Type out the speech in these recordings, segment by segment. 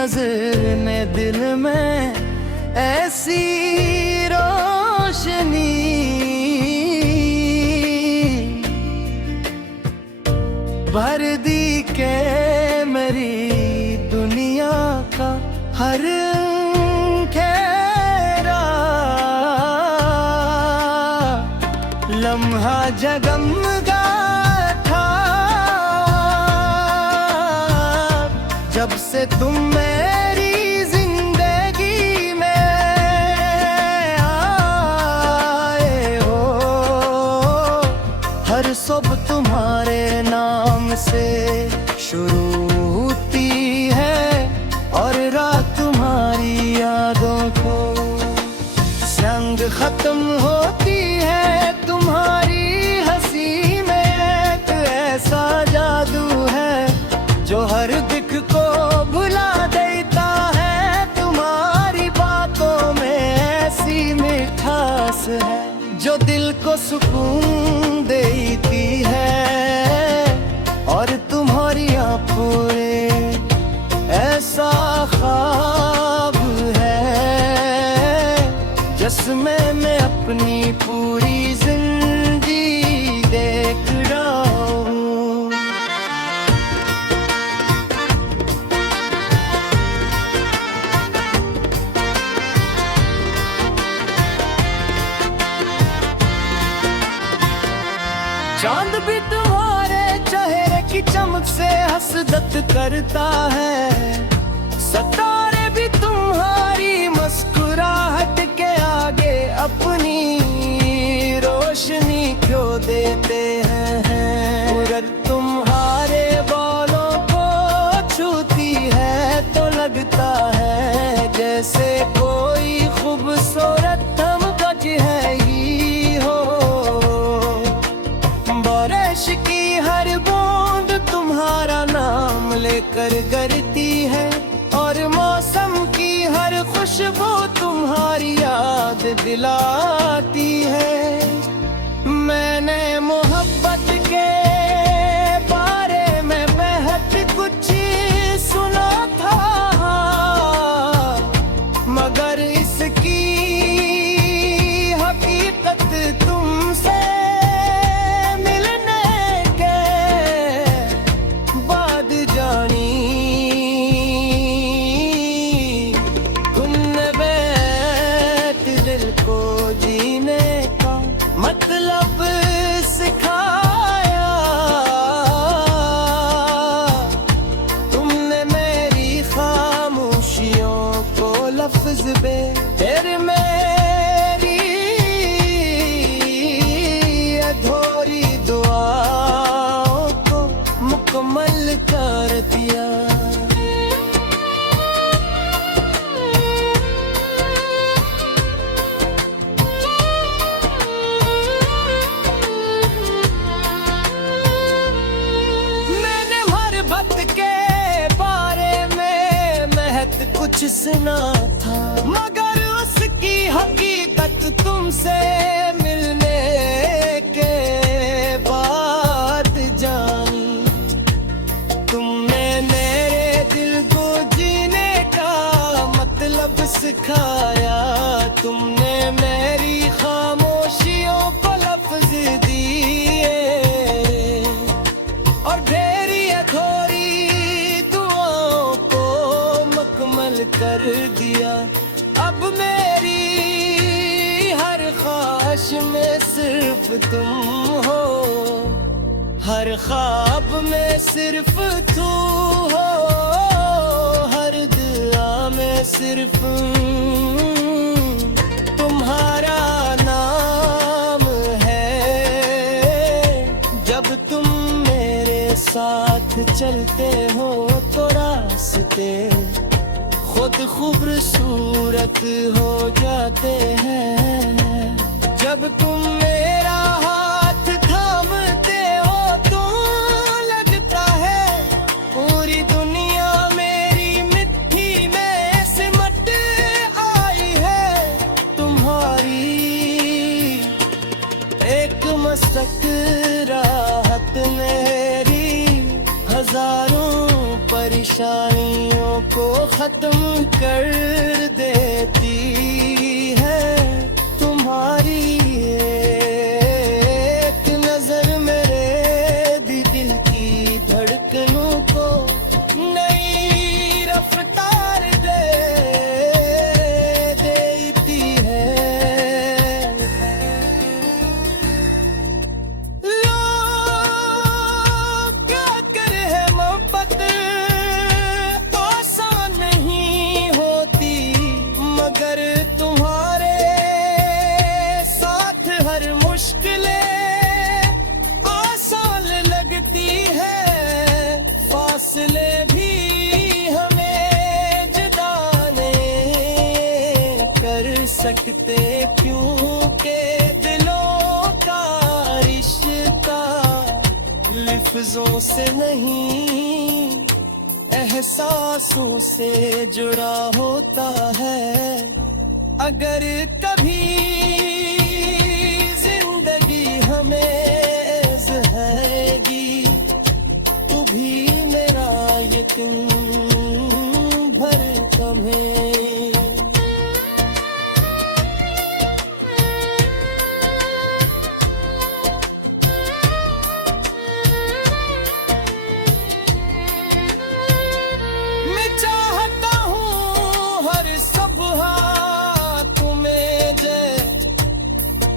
नजर ने दिल में ऐसी रोशनी भर दी के मेरी दुनिया का हर घेरा लम्हा जगमगा था जब से तुम मेरी जिंदगी में आए हो। हर सुबह तुम्हारे नाम से शुरू होती है और रात तुम्हारी यादों को संग खत्म होती है। तुम्हारी हंसी में एक ऐसा जादू है जो हर दिख को भुला देता है। तुम्हारी बातों में ऐसी मिठास है जो दिल को सुकून देती है। और तुम्हारी आँखों ऐसा ख्वाब है जिसमें मैं अपनी पूरी जिंदगी देख रहा हूँ। चांद भी तुम्हारे चेहरे की चमक से हसरत करता है। सितारे भी तुम्हारी मुस्कुराहट के आगे अपनी रोशनी क्यों देते हैं। अगर तुम्हारे बालों को छूती है तो लगता है जैसे कोई खूबसूरत धमकच है ही हो। बारिश की हर बूंद तुम्हारा नाम लेकर गिरती है और मौसम की हर खुशबू तुम्हारी याद दिलाती है। मैंने मोहब्बत के बारे में बहुत कुछ सुना था मगर इसकी हकीकत तुमसे मतलब सिखाया। तुमने मेरी खामोशियों को लफ्ज पे तेरे मेरी अधूरी दुआओं को मुकम्मल कर दिया। कुछ सुना था मगर उसकी हकीकत तुमसे मिलने के बाद जानी। तुमने मेरे दिल को जीने का मतलब सिखाया। तुमने मेरी खामोशियों को लफ्ज दिए और ढेरी अधूरी कर दिया। अब मेरी हर ख्वाहिश में सिर्फ तुम हो। हर ख्वाब में सिर्फ तू हो। हर दुआ में सिर्फ तुम्हारा नाम है। जब तुम मेरे साथ चलते हो तो रास्ते खुद खूबसूरत हो जाते हैं। जब तुम मेरा हाथ थामते हो तो लगता है पूरी दुनिया मेरी मिट्टी में सिमट आई है। तुम्हारी एक मस्तक राहत मेरी हजारों परेशान परेशानियों को खत्म कर देती है तुम्हारी एक नजर मेरे भी दिल की धड़कनों को नई रफ्तार दे देती है। लोग क्या करे है मोहब्बत आसान नहीं होती, मगर तुम्हारे साथ हर मुश्किलें आसान लगती है। फासले भी हमें जुदा नहीं कर सकते, क्योंकि दिलों का रिश्ता लफ्जों से नहीं एहसासों से जुड़ा होता है। अगर कभी जिंदगी हमें ज़हरेगी तू भी मेरा यकीन भर कम है। मैं चाहता हूँ हर सुबह तुम्हें जे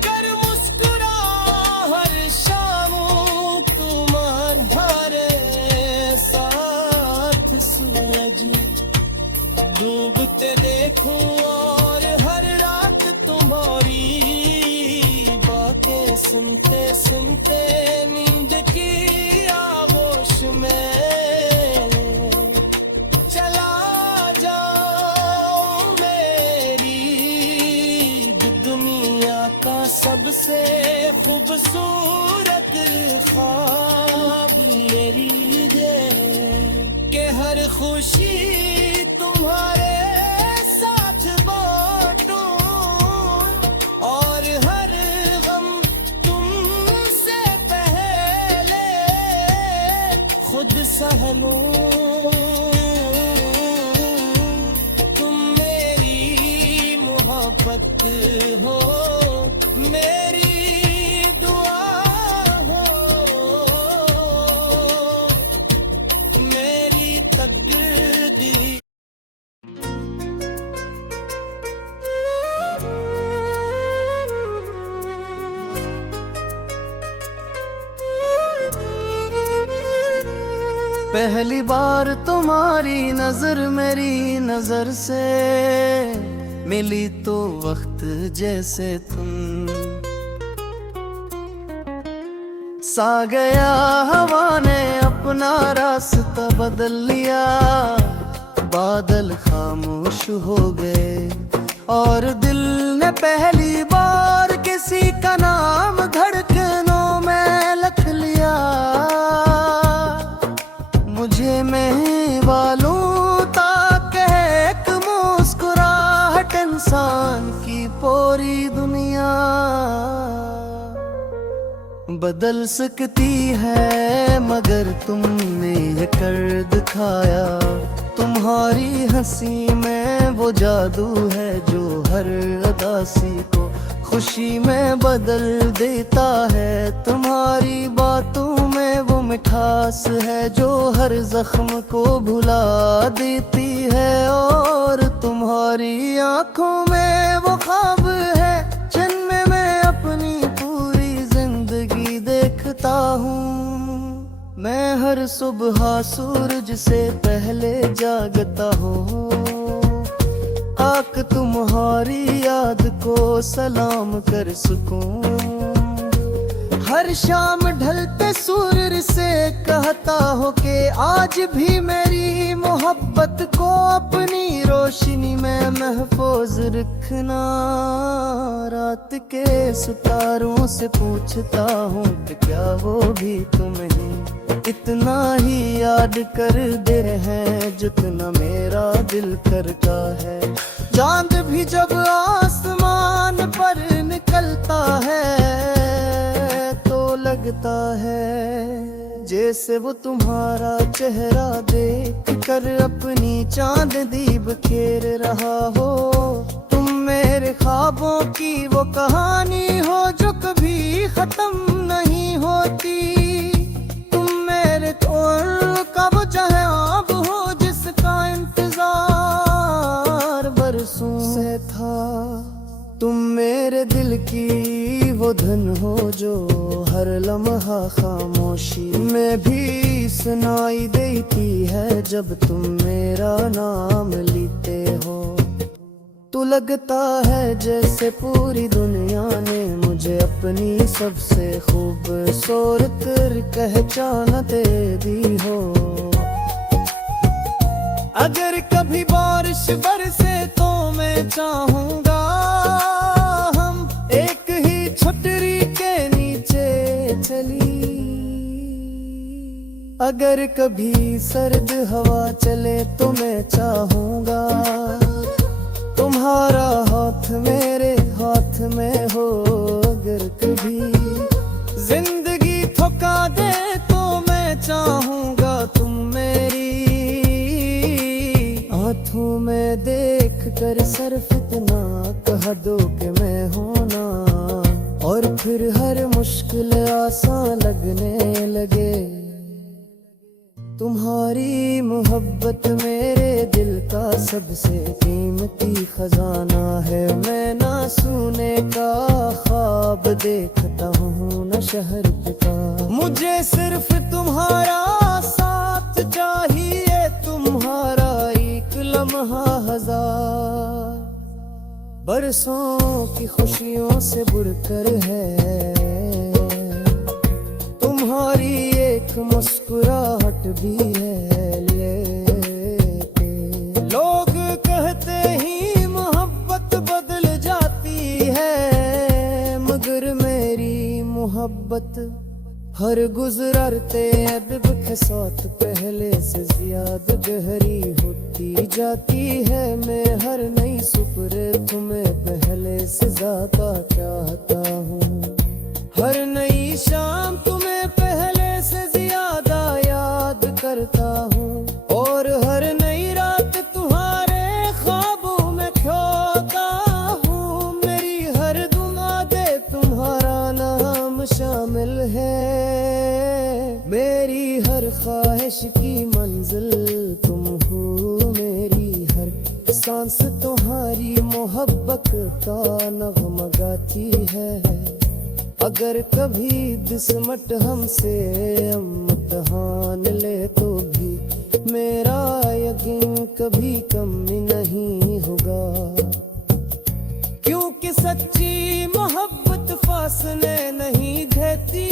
कर मुस्कुरा, हर शाम तुम्हारे साथ सूरज डूबते देखूं और हर रात तुम्हारी बातें सुनते सुनते नींद की आगोश में चला जाऊं। मेरी दुनिया का सबसे खूबसूरत ख्वाब मेरी है कि हर खुशी तुम्हारे साथ बांटूं और हर गम तुमसे पहले खुद सह लूं। तुम मेरी मोहब्बत हो, मेरी दुआ हो, मेरी तकदीर। पहली बार तुम्हारी नजर मेरी नजर से मिली तो वक्त जैसे तुम सा गया, हवा ने अपना रास्ता बदल लिया, बादल खामोश हो गए और दिल ने पहली बार किसी का नाम धड़कनों में लिख लिया। मुझे मैं वालों तक एक मुस्कुराहट इंसान की पूरी दुनिया बदल सकती है, मगर तुमने ये कर दिखाया। तुम्हारी हंसी में वो जादू है जो हर उदासी को खुशी में बदल देता है। तुम्हारी बातों में वो मिठास है जो हर जख्म को भुला देती है, और तुम्हारी आंखों में वो ख्वाब है जिनमें मैं अपनी पूरी जिंदगी देखता हूँ। मैं हर सुबह सूरज से पहले जागता हूँ, आक तुम्हारी याद को सलाम कर सकूं। हर शाम ढलते सूरज से कहता हो कि आज भी मेरी मोहब्बत को अपनी रोशनी में महफूज रखना। रात के सितारों से पूछता हूँ कि क्या वो भी तुम्हें इतना ही याद कर दे हैं जितना मेरा दिल करता है। चांद भी जब आसमान पर निकलता है तो लगता है जैसे वो तुम्हारा चेहरा देख कर अपनी चांद दीप खेर रहा हो। तुम मेरे ख्वाबों की वो कहानी हो जो कभी खत्म नहीं होती। तुम मेरे तौर का वो जहाब हो जिसका इंतजार बरसों से था। तुम मेरे दिल की वो धन हो जो हर लम्हा खामोशी में भी सुनाई देती है जब तुम मेरा नाम लेते हो। तो लगता है जैसे पूरी दुनिया ने मुझे अपनी सबसे खूबसूरत पहचान दे दी हो। अगर कभी बारिश बरसे तो मैं चाहूंगा हम एक ही छतरी के नीचे चली। अगर कभी सर्द हवा चले तो मैं चाहूंगा तुम्हारा हाथ मेरे हाथ में हो। अगर कभी जिंदगी थका दे तो मैं चाहूंगा तुम मेरी आंखों में देख कर सिर्फ इतना कह दो कि मैं होना, और फिर हर मुश्किल आसान लगने लगे। तुम्हारी मोहब्बत मेरे दिल का सबसे कीमती खजाना है। मैं ना सोने का ख्वाब देखता हूँ न शहर का। मुझे सिर्फ तुम्हारा साथ चाहिए, तुम्हारा एक लम्हा हजार बरसों की खुशियों से बढ़कर है। तुम्हारी एक मुस्कुराहट भी है लेके। लोग कहते ही मोहब्बत बदल जाती है, मगर मेरी मोहब्बत हर गुजरते अदब के साथ पहले से ज्यादा गहरी होती जाती है। मैं हर नई सुबह तुम्हें पहले से ज्यादा चाहता हूँ। हर नई शाम तुम्हें पहले से ज्यादा याद करता हूँ, और हर नई रात तुम्हारे ख्वाबों में खोता हूँ। मेरी हर दुआ दे तुम्हारा नाम शामिल है। मेरी हर ख्वाहिश की मंजिल तुम हो। मेरी हर सांस तुम्हारी मोहब्बत का नगमा गाती है। अगर कभी किस्मत हमसे इम्तिहान ले तो भी मेरा यकीन कभी कमी नहीं होगा, क्योंकि सच्ची मोहब्बत फासले नहीं देती,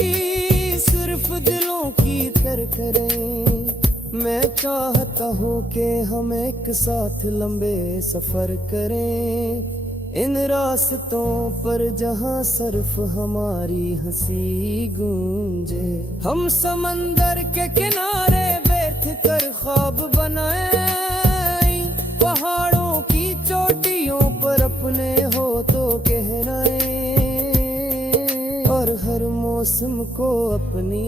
सिर्फ दिलों की तरकरें। मैं चाहता हूँ कि हम एक साथ लंबे सफर करें इन रास्तों पर जहाँ सिर्फ हमारी हंसी गूंजे। हम समंदर के किनारे बैठ कर ख्वाब बनाए, पहाड़ों की चोटियों पर अपने हो तो कहराए, और हर मौसम को अपनी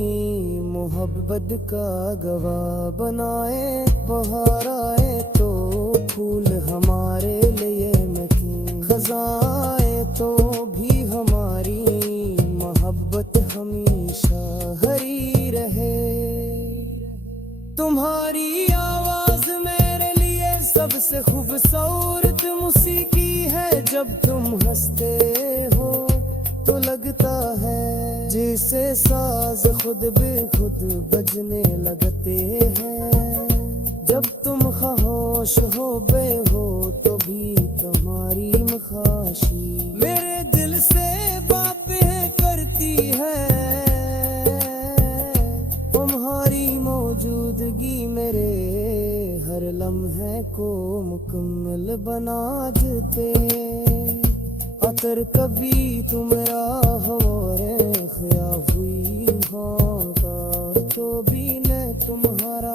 मोहब्बत का गवाह बनाए। बहार आए तो फूल हमारे लिए खजाए तो भी हमारी मोहब्बत हमेशा हरी रहे। तुम्हारी आवाज मेरे लिए सबसे खूबसूरत मौसीकी है। जब तुम हंसते हो तो लगता है जैसे साज खुद बेखुद बजने लगते हैं। जब तुम खामोश हो बे हो तो भी तुम्हारी मखाशी मेरे दिल से बातें करती है। तुम्हारी मौजूदगी मेरे हर लम्हे को मुकम्मल बना देते। अगर कभी तुम्हारा हो रे ख्याल हुई होगा तो भी मैं तुम्हारा